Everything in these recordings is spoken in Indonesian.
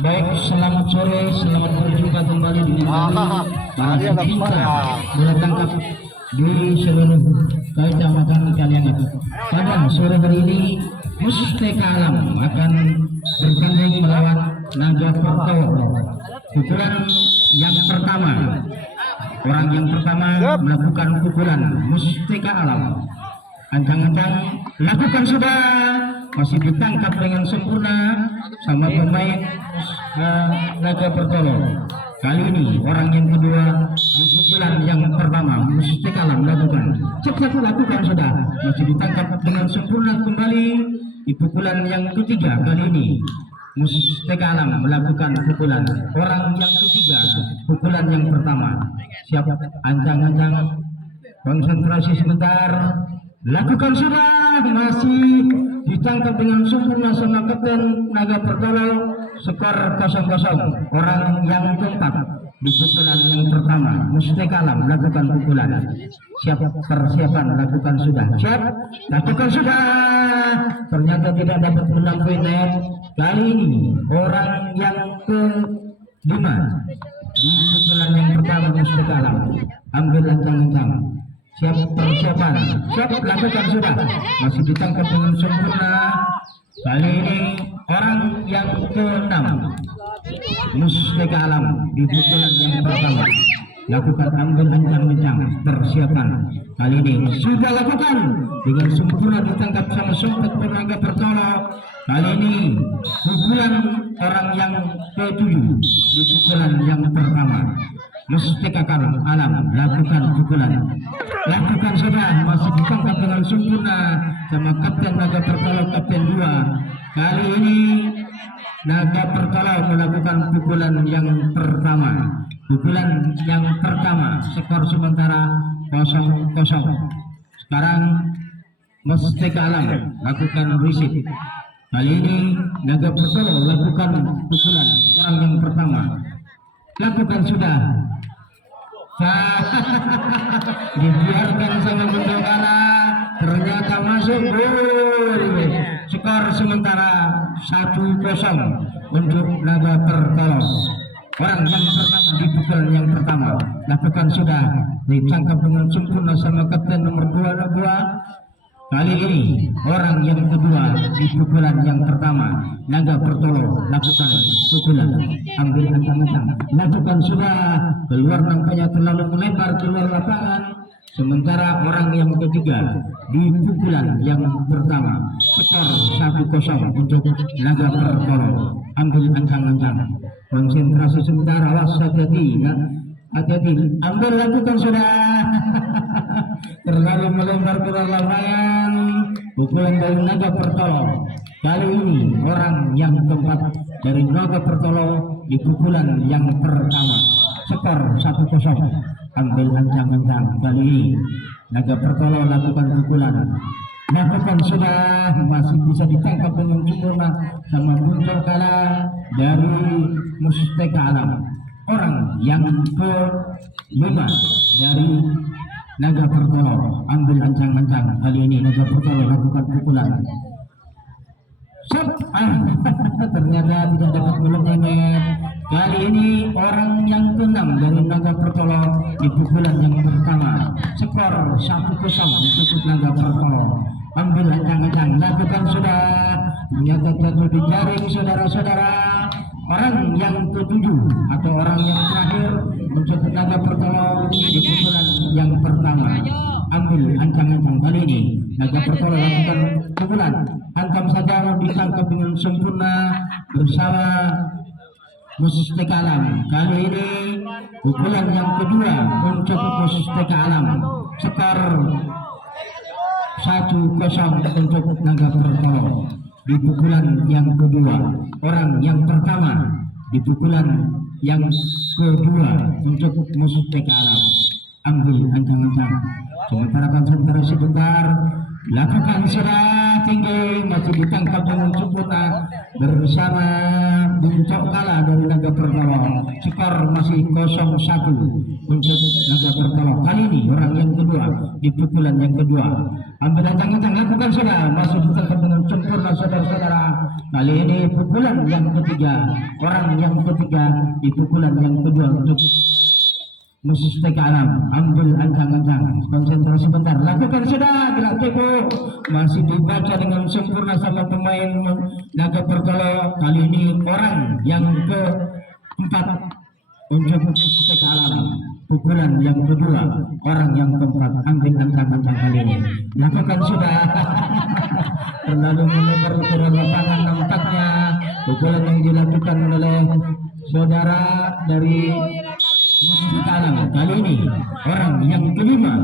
Baik, selamat sore, selamat berjumpa kembali di para pecinta bola tangkap di seluruh kecamatan kalian itu. Pada sore hari ini, Musteka Alam akan bertanding melawan Naga Pertowo. Pukulan yang pertama, orang yang pertama melakukan pukulan Musteka Alam. Ancang-ancang lakukan sudah, masih ditangkap dengan sempurna sama pemain Naga Pertowo. Kali ini orang yang kedua di pukulan yang pertama Musteka Alam lakukan, cepat lakukan sudah, masih ditangkap dengan sempurna kembali di pukulan yang ketiga. Kali ini Musteka Alam melakukan pukulan orang yang ketiga, pukulan yang pertama. Siap, ancang-ancang, konsentrasi sebentar. Lakukan sudah, masih ditangkap dengan sempurna sama Kapten Naga Pertowo. Skor 0-0. Orang yang keempat di pukulan yang pertama Musteka Alam lakukan pukulan. Siap, persiapan, lakukan sudah. Siap, lakukan sudah. Ternyata tidak dapat menampui net. Kali ini orang yang kelima di pukulan yang pertama Musteka Alam. Ambil ancang-ancang. Siap, persiapan, siap, lakukan sudah, masih ditangkap dengan sempurna. Kali ini orang yang ke-6 Musteka Alam di pukulan yang pertama lakukan, ambil ancang-ancang, persiapan. Kali ini sudah lakukan dengan sempurna, ditangkap sama Sompet Naga Pertowo. Kali ini pukulan orang yang ke-7 di pukulan yang pertama Musteka Alam lakukan pukulan. Lakukan sudah, masih ditangkap dengan sempurna sama Kapten Naga Pertowo, Kapten 2. Kali ini Naga Pertowo melakukan pukulan yang pertama. Pukulan yang pertama, skor sementara 0-0. Sekarang Musteka Alam lakukan receive. Kali ini Naga Pertowo lakukan pukulan orang yang pertama. Lakukan sudah. Dibiarkan sama Bendokala, ternyata masuk gol. Skor sementara 1-0 untuk Naga Pertowo. Orang yang pertama di pukulan yang pertama lakukan sudah, ditangkap dengan sempurna sama Kapten nomor 2. Kali ini orang yang kedua di pukulan yang pertama Naga Pertowo lakukan pukulan, ambil ancang-ancang, lakukan sudah, keluar, nampaknya terlalu melebar keluar lapangan. Sementara orang yang ketiga di pukulan yang pertama, skor 1-0 untuk Naga Pertowo. Ambil ancang-ancang, konsentrasi sebentar, awas, hati-hati, hati-hati, ambil, lakukan sudah. Terlalu melebar keluar lapangan, pukulan dari Naga Pertowo. Kali ini orang yang keempat dari Naga Pertowo di pukulan yang pertama, skor 1-0. Ambil ancang-ancang. Kali ini Naga Pertowo lakukan pukulan. Lakukan sudah, masih bisa ditangkap dengan sempurna sama Bendokala dari Musteka Alam. Orang yang ke-5 dari Naga Pertowo, ambil ancang-ancang. Kali ini Naga Pertowo lakukan pukulan. Ternyata tidak dapat melenyet. Kali ini orang yang ke-6 dari Naga Pertowo di pukulan yang pertama, skor 1-0 untuk Naga Pertowo. Ambil ancang-ancang, lakukan sudah, ternyata jatuh di jaring saudara-saudara. Orang yang ke-7 atau orang yang terakhir untuk Naga Pertowo di pukulan yang pertama, ambil ancang-ancang. Kali ini Naga Pertowo lakukan pukulan, hantam saja, ditangkap dengan sempurna bersama Musteka Alam. Kali ini pukulan yang kedua untuk Musteka Alam, skor 1-0 untuk Naga Pertowo. Di pukulan yang kedua, orang yang pertama di pukulan yang kedua untuk Musteka Alam. Ambil ancang-ancang, sementara konsentrasi sebentar, lakukan sudah, tinggi, masih ditangkap dengan sempurna bersama Bendokala dari Naga Pertowo. Skor masih 0-1 untuk naga bertolak. Kali ini orang yang kedua di pukulan yang kedua. Ambil ancang-ancang, lakukan sudah, masuk ditangkap dengan sempurna saudara-saudara. Kali ini pukulan yang ketiga, orang yang ketiga di pukulan yang kedua untuk Mustek Alam. Ambil ancang-ancang, konsentrasi sebentar, lakukan sudah, gerak tempo, masih dibaca dengan sempurna sama pemain naga bertolak. Kali ini orang yang keempat untuk Mustek Alam, pukulan yang kedua, orang yang keempat. Ambil ancang-ancang kali ini, lakukan sudah. Terlalu melebar turun lapangan nampaknya pukulan yang dilakukan oleh saudara dari Mustek Alam. Kali ini orang yang kelima,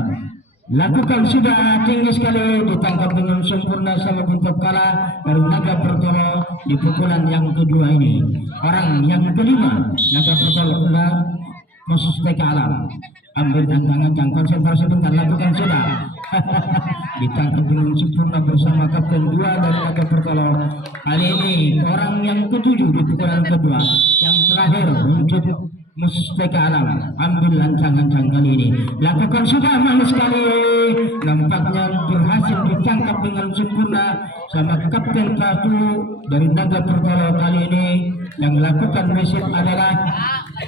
lakukan sudah, tinggi sekali, ditangkap dengan sempurna sama bentuk kalah dari naga bertolak di pukulan yang kedua ini. Orang yang kelima, naga bertolak Mustek Alam. Ambil ancang-ancang, konsentrasi bentar, lakukan sudah. Ditangkap dengan sempurna bersama kapten 2 dari naga bertolak. Kali ini orang yang ketujuh di pukulan kedua, yang terakhir untuk Mustek Alam. Ambil ancang-ancang kali ini, lakukan sudah, manis sekali, nampaknya berhasil ditangkap dengan sempurna sama kapten 1 dari naga bertolak. Kali ini yang melakukan mesin adalah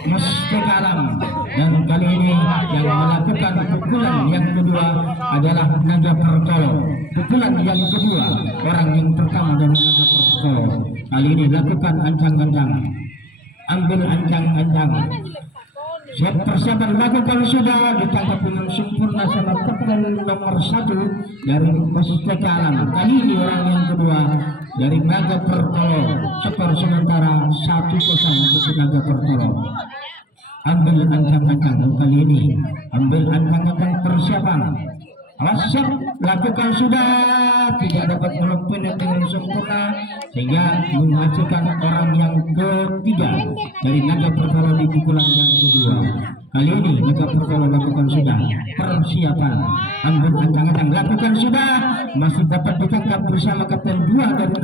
Mustek Alam, dan kali ini yang melakukan pukulan yang kedua adalah naga bertolak. Pukulan yang kedua, orang yang pertama dari naga bertolak. Kali ini lakukan ancang-ancang, ambil ancang-ancang, siap persiapan, lakukan sudah, ditangkap dengan sempurna sama kapten nomor 1 dari Mustek Alam. Kali ini orang yang kedua dari naga bertolak. Skor sementara 1-0 untuk naga bertolak. Ambil ancang-ancang kali ini, ambil ancang-ancang persiapan. Awas, siap, lakukan sudah, tidak dapat melempar dengan sempurna sehingga menghasilkan orang yang ketiga dari naga bertolak di pukulan yang kedua. Kali ini naga bertolak lakukan sudah persiapan, ambil ancang-ancang, lakukan sudah, masih dapat ditangkap bersama kapten 2 dari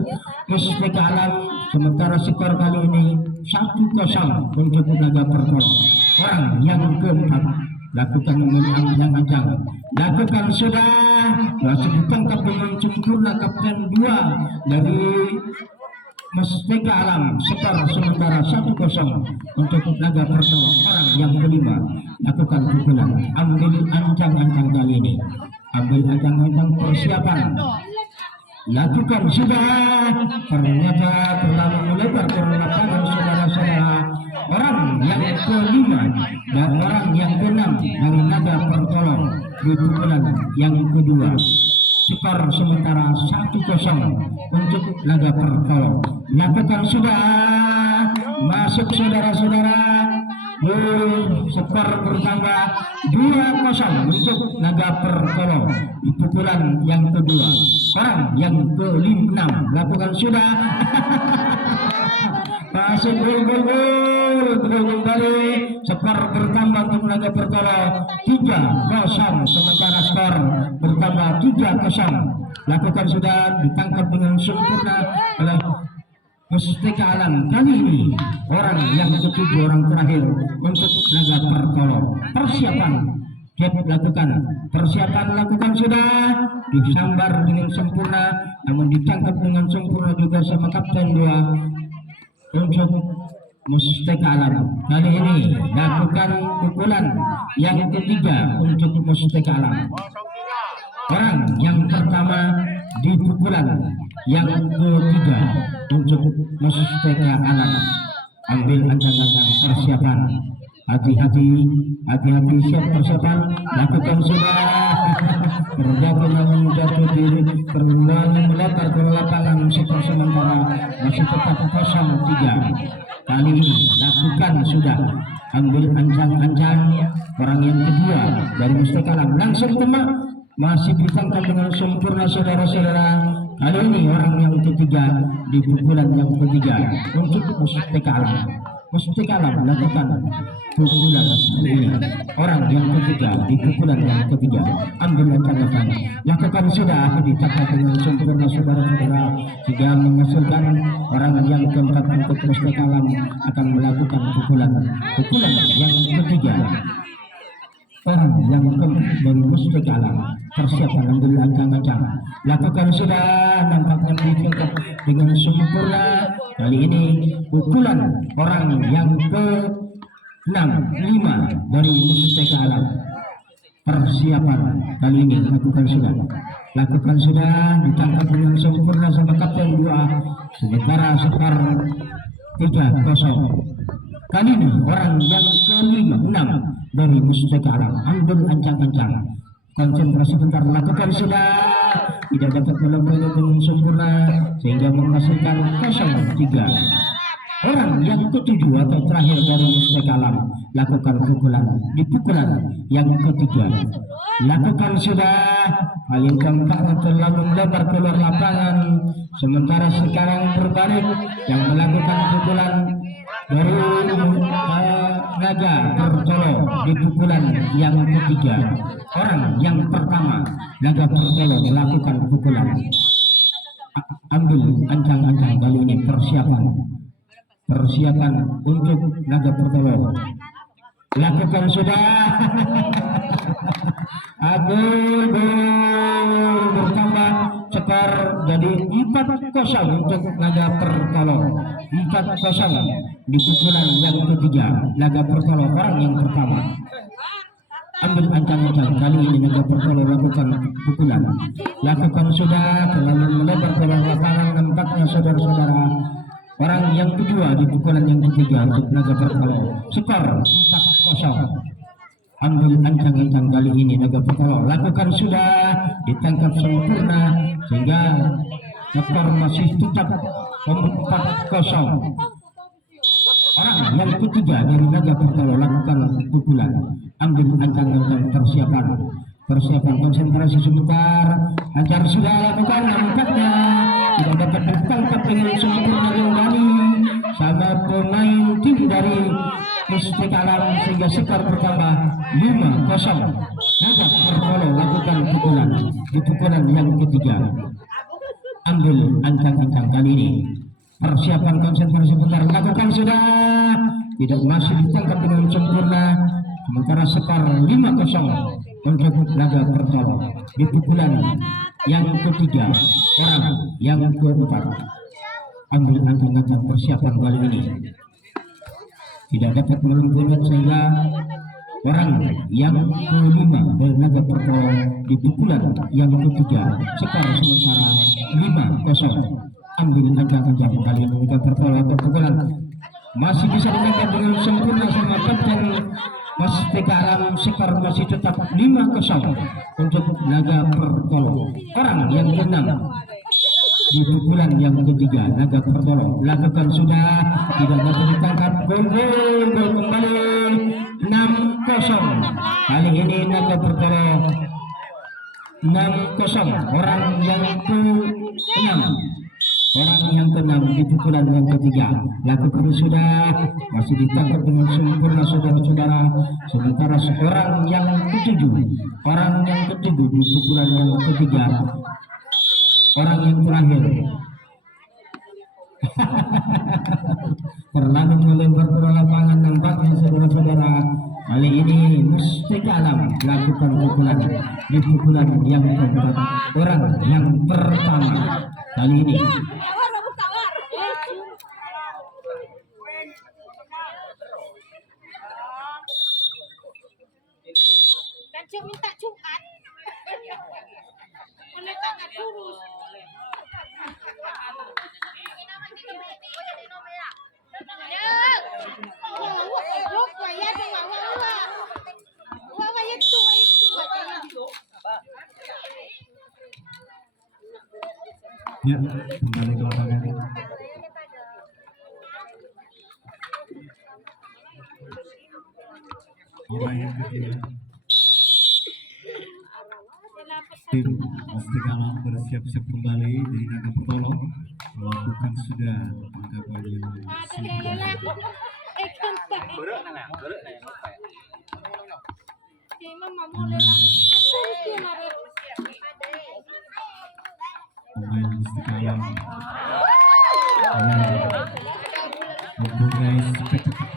Mustek Alam. Sementara skor kali ini 1-0 untuk naga bertolak. Orang yang keempat, lakukan ancang-ancang, lakukan sudah, masih ditangkap dengan sempurna kapten 2 dari Mustek Alam. Skor sementara 1-0 untuk naga bertolak. Orang yang kelima, lakukan pukulan, ambil ancang-ancang kali ini, ambil ancang-ancang persiapan, lakukan sudah, ternyata terlalu melebar turun lapangan saudara-saudara. Orang yang kelima dan orang yang keenam dari naga bertolak di pukulan yang kedua. Skor sementara 1-0 untuk naga bertolak. Lakukan sudah, masuk saudara-saudara. Skor bertambah 2-0 untuk naga bertolak di pukulan yang kedua. Orang yang ke-6, lakukan sudah. Masuk gol kembali. Skor bertambah untuk naga bertolak 3-0, sementara skor bertambah 3-0. Lakukan sudah, ditangkap dengan sempurna oleh Mustek Alam. Kali ini orang yang ketujuh, orang terakhir untuk naga bertolak. Persiapan, lakukan persiapan, lakukan sudah, disambar dengan sempurna, namun ditangkap dengan sempurna juga sama kapten 2 untuk Mustek Alam. Kali ini lakukan pukulan yang ketiga untuk Mustek Alam. Orang yang pertama di pukulan yang ketiga untuk Mustek Alam. Ambil ancang-ancang persiapan, hati-hati, siap persiapan, lakukan sudah. Terjatuh namun jatuh diri, terlalu melebar ke lapangan. Skor sementara masih tetap 0-3. Kali ini lakukan sudah, ambil ancang-ancang, orang yang kedua dari Mustek Alam, langsung temak, masih ditangkap dengan sempurna saudara-saudara. Kali ini orang yang ketiga di pukulan yang ketiga untuk Mustek Alam. Mustek Alam lakukan pukulan ini, orang yang ketiga di pukulan yang ketiga. Ambil ancang-ancang, lakukan sudah, ditangkap dengan sempurna saudara-saudara sehingga menghasilkan orang yang keempat untuk Mustek Alam akan melakukan pukulan yang ketiga. orang yang dari Mustika Alam. Persiapan ambil ancang-ancang, lakukan sudah, nampaknya ditangkap dengan sempurna. Kali ini pukulan orang yang ke 5 dari Mustika Alam. Persiapan kali ini lakukan sudah, ditangkap dengan sempurna sama kapten 2, sementara skor 3-0. Kali ini orang yang ke-6 dari Mustika Alam ambil ancang-ancang, konsentrasi bentar, lakukan sudah, tidak dapat melakukan dengan sempurna sehingga menghasilkan 0-3. Orang yang ke-7 atau terakhir dari Mustika Alam lakukan pukulan yang ketiga, lakukan sudah, kali keempat terlalu melebar keluar lapangan, sementara sekarang berbalik yang melakukan pukulan dari Raja Pertolo di pukulan yang ketiga. Orang yang pertama Raja Pertolo melakukan pukulan, ambil ancang-ancang. Kali ini persiapan untuk Naga Pertolo, lakukan sudah. Aduh, bertambah skor jadi 4-0 untuk Naga Pertolo. 4-0 di pukulan yang ketiga. Naga Pertolo orang yang pertama ambil ancang-ancang. Kali ini Naga Pertolo lakukan pukulan, lakukan sudah, terlalu melebar ke lapangan, nampaknya saudara-saudara. Orang yang kedua di pukulan yang ketiga untuk Naga Pertolo, skor 4-0. Ambil ancang-ancang kali ini Naga Pertolo, lakukan sudah, ditangkap sempurna sehingga skor masih tetap 4-0. Orang yang ketiga dari Naga Pertolo lakukan pukulan, ambil ancang-ancang. Persiapan konsentrasi sebentar, ancang sudah lakukan, nampaknya tidak dapat ditangkap dengan sempurna kembali sama pemain tim dari Mustika Alam sehingga skor bertambah 5-0. Naga Pertolo lakukan pukulan di pukulan yang ketiga, ambil ancang-ancang. Kali ini persiapan konsentrasi sebentar, lakukan sudah, tidak masih ditangkap dengan sempurna, sementara skor 5-0 untuk Naga Pertolo di pukulan yang ketiga. Orang yang keempat ambil ancang-ancang. Persiapan kali ini tidak dapat melumpuhkan sehingga orang yang kelima dari Naga Pertolo di pukulan yang ketiga, skor sementara 5-0. Ambil ancang-ancang. Kali ini Naga Pertolo pukulan masih bisa ditangkap dengan sempurna sama kapten Mustika Alam, skor masih tetap 5-0 untuk Naga Pertolo. Orang yang ke-6 di pukulan yang ketiga, Naga Pertolo lakukan sudah, tidak dapat ditangkap. Gol kembali 6-0. Kali ini Naga Pertolo 6-0. Orang yang ke-6 di pukulan yang ketiga, lakukan sudah, masih ditangkap dengan sempurna saudara-saudara. Sementara orang yang ketujuh di pukulan yang ketiga, orang yang terakhir terlalu melebar ke lapangan, nampaknya saudara-saudara. Kali ini Mustika Alam lakukan pukulan di pukulan yang keempat. Orang yang pertama kali ini minta Jumat. Oleh tangan lurus. Ya, kembali ke lapangan. Orang yang ketiga, tim Mustika Alam bersiap-siap kembali dari Naga Pertolo, melakukan sudah tangkapan yang pemain Mustika Alam mempunyai spektakuler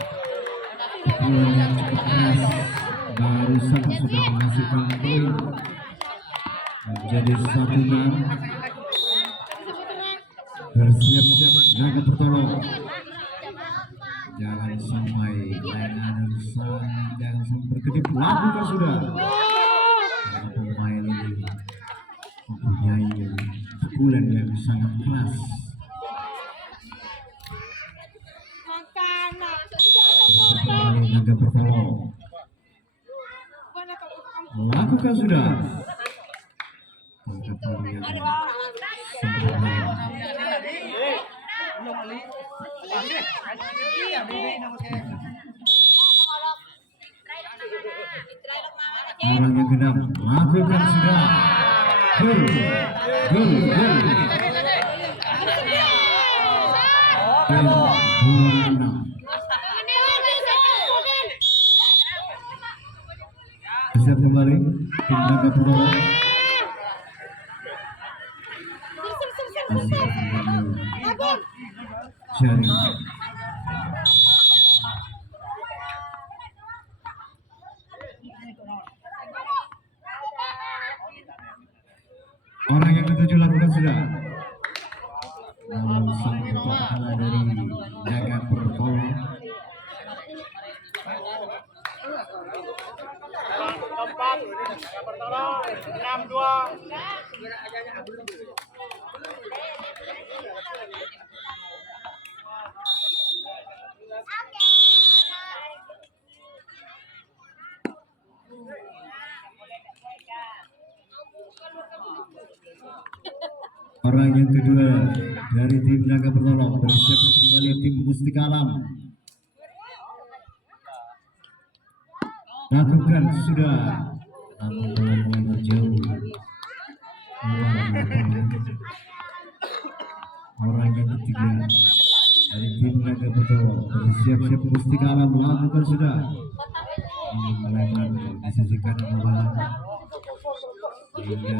yang cukup keras barusan sudah menghasilkan poin menjadi 1-6. Bersiap-siap jaga bertolong, jangan sampai layanan jangan sampai berkedip. Lakukan sudah, karena pemain ini mempunyai pukulan yang sangat keras. Naga bertolong, melakukan sudah tangkapan yang sempurna. Orang yang genap melakukan sudah gol. Siap kembali tim Naga Bertolong. Jari orang yang ketujuh lakukan sudah. Namun sang kalah dari Naga Bertolong. Tempat Naga Bertolong 6-2. Orang yang kedua dari tim Naga Bertolong bersiap kembali tim Mustika Alam. Lakukan sudah, namun belum melempar jauh. Orang yang ketiga dari tim Naga Bertolong bersiap-siap Mustika Alam. Lakukan sudah, namun melempar di sisi kanan lawan. Sehingga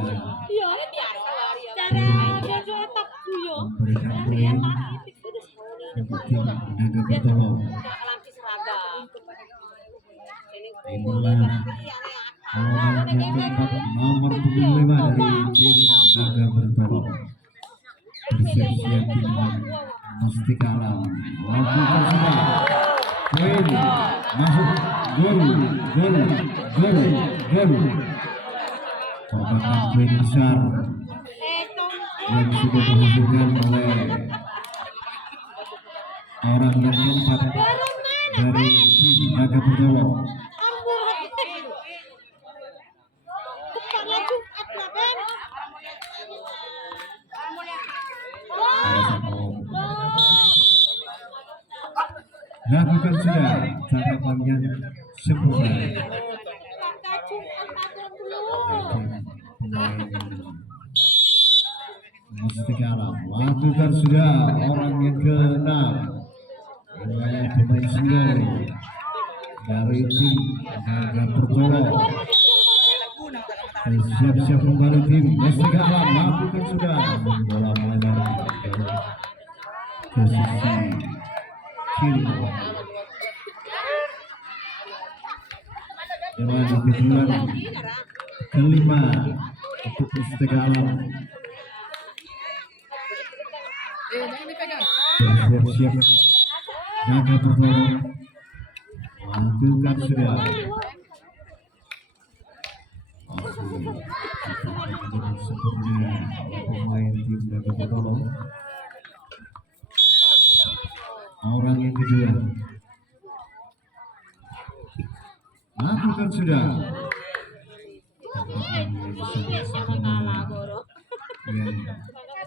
memberikan poin untuk tim Naga Bertolong. Inilah orang yang keempat, nomor 75 dari tim Naga Bertolong. Bersiap-siap tim Mustika Alam. Lakukan sudah, poin masuk, gol. Merupakan poin besar yang sudah dihasilkan oleh orang yang keempat dari tim Naga Bertolong. Lakukan sudah, tangkapannya sempurna. Mustika Alam lakukan sudah, orang yang ke-6 adalah pemain senior dari tim Naga Bertolong. Siap-siap kembali tim Mustika Alam. Lakukan sudah, bola melebar ke sisi kiri. Jalan kejuaraan kelima untuk Mustika Alam. Bersiap-siap Naga Bertolong. Lakukan sudah. Sempurna pemain tim Naga Bertolong. Orang yang kedua. Lakukan sudah.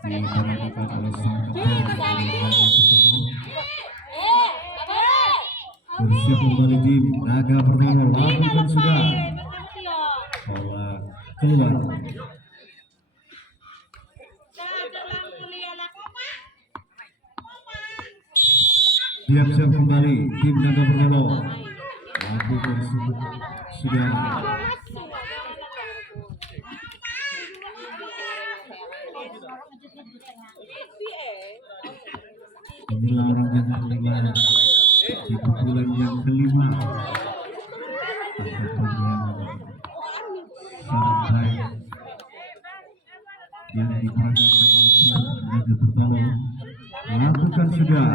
Yang diperagakan oleh sang kapten bersiap kembali tim Naga Bertolong. Lakukan sudah, bola keluar. Siap-siap kembali tim Naga Bertolong. Lakukan sudah. Inilah orang yang kelima di pukulan yang kelima. sangat baik yang diperagakan oleh Tiar Naga Pertolong lakukan sudah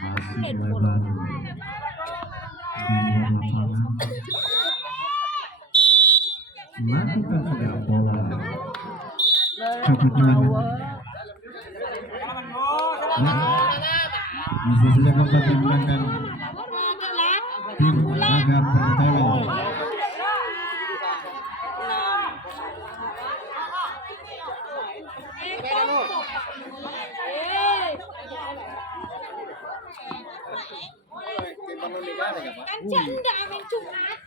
masih lebar di luar lapangan, lakukan sudah bola kebetulan bisa saja keempat dimenangkan tim Naga Pertolong. Kan cenda main Jumat.